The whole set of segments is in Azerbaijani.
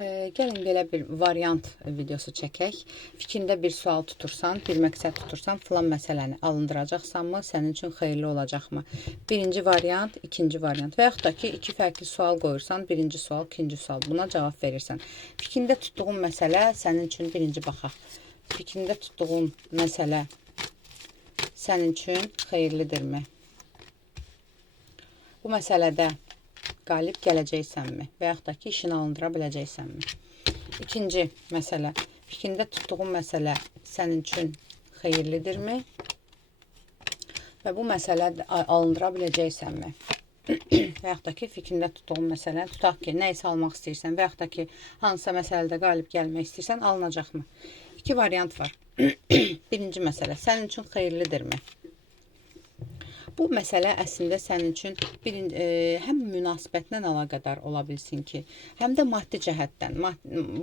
Gəlin belə bir variant videosu çəkək. Fikrində bir sual tutursan, bir məqsəd tutursan, filan məsələni alındıracaqsanmı, sənin üçün xeyirli olacaqmı? Birinci variant, ikinci variant və yaxud da ki, iki fərqli sual qoyursan, birinci sual, ikinci sual, buna cavab verirsən. Fikrində tutduğun məsələ sənin üçün birinci baxaq. Fikrində tutduğun məsələ sənin üçün xeyirlidirmi? Bu məsələdə qalib gələcəksənmi və yaxud da ki, işini alındıra biləcəksənmi? İkinci məsələ, fikrində tutduğun məsələ sənin üçün xeyirlidirmi və bu məsələ alındıra biləcəksənmi? Və yaxud da ki, fikrində tutduğun məsələ, tutaq ki, nə isə almaq istəyirsən və yaxud da ki, hansısa məsələdə qalib gəlmək istəyirsən, alınacaqmı? İki variant var. Birinci məsələ, sənin üçün xeyirlidirmi? Bu məsələ əslində sənin üçün həm münasibətlə əlaqədar ola bilsin ki, həm də maddi cəhətdən.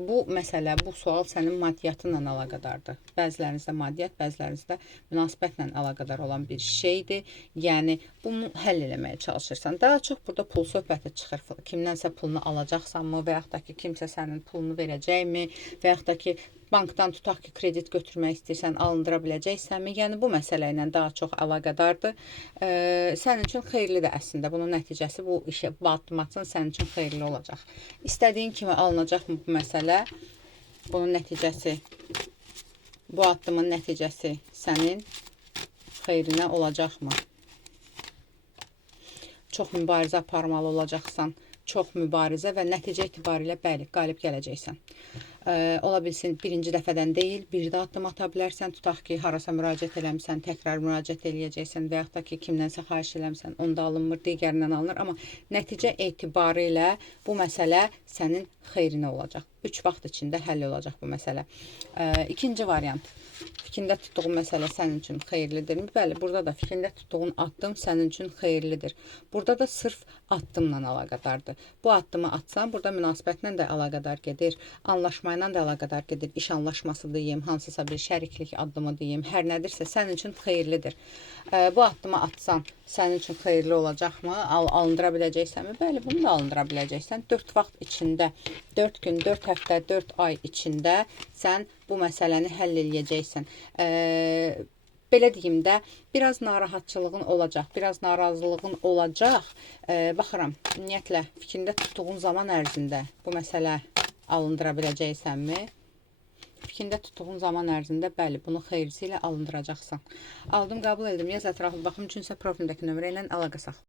Bu məsələ, bu sual sənin maddiyyatınla əlaqədardır. Bəzilərinizdə maddiyyat, bəzilərinizdə münasibətlə əlaqədar olan bir şeydir. Yəni, bunu həll eləməyə çalışırsan. Daha çox burada pul söhbəti çıxır. Kimdənsə pulunu alacaqsanmı və yaxud da ki, kimsə sənin pulunu verəcəkmi və yaxud da ki, bankdan tutaq ki, kredit götürmək istəyirsən, alındıra biləcəksənmi? Yəni, bu məsələ ilə daha çox əlaqədardır. Sənin üçün xeyirlidir əslində. Bunun nəticəsi, bu işə addım atsan sənin üçün xeyirli olacaq. İstədiyin kimi alınacaqmı bu məsələ? Bunun nəticəsi, bu addımın nəticəsi sənin xeyrinə olacaqmı? Çox mübarizə aparmalı olacaqsan. Çox mübarizə və nəticə etibarilə bəli, qalib gələcəksən. Ola bilsin, birinci dəfədən deyil, bir də addım ata bilərsən, tutaq ki, harasa müraciət eləmişsən, təkrar müraciət eləyəcəksən və yaxud da ki, kimdənsə xahiş eləmişsən, onda alınmır, digərindən alınır, amma nəticə etibarilə bu məsələ sənin xeyrinə olacaq. 3 vaxt içində həll olacaq bu məsələ. İkinci variant, fikrində tutduğun məsələ sənin üçün xeyirlidirmi? Bəli, burada da fikrində tutduğun addım sənin üçün xeyirlidir. Burada da sırf addımla əlaqədardır. Bu addımı atsan, burada münasibətlə də əlaqədar gedir, anlaşma ilə də əlaqədar gedir, iş anlaşması deyim, hansısa bir şəriklik addımı deyim, hər nədirsə sənin üçün xeyirlidir. Bu addımı atsan sənin üçün xeyirli olacaqmı? Alındıra biləcəksənmi? Bəli, bunu da alındıra biləcəksən. 4 vaxt içində, 4 gün, 4 həftə, 4 ay içində sən bu məsələni həll eləyəcəksən. Belə deyim də, biraz narahatçılığın olacaq, biraz narazılığın olacaq. Baxıram, ümumiyyətlə, fikrində tutduğun zaman ərzində bu məsələ alındıra biləcəksənmi? Fikrində tutduğun zaman ərzində, bəli, bunu xeyirlisi ilə alındıracaqsan. Aldım, qəbul edim, yaz ətraflı baxım üçünsə profilimdəki nömrə ilə əlaqə saxla.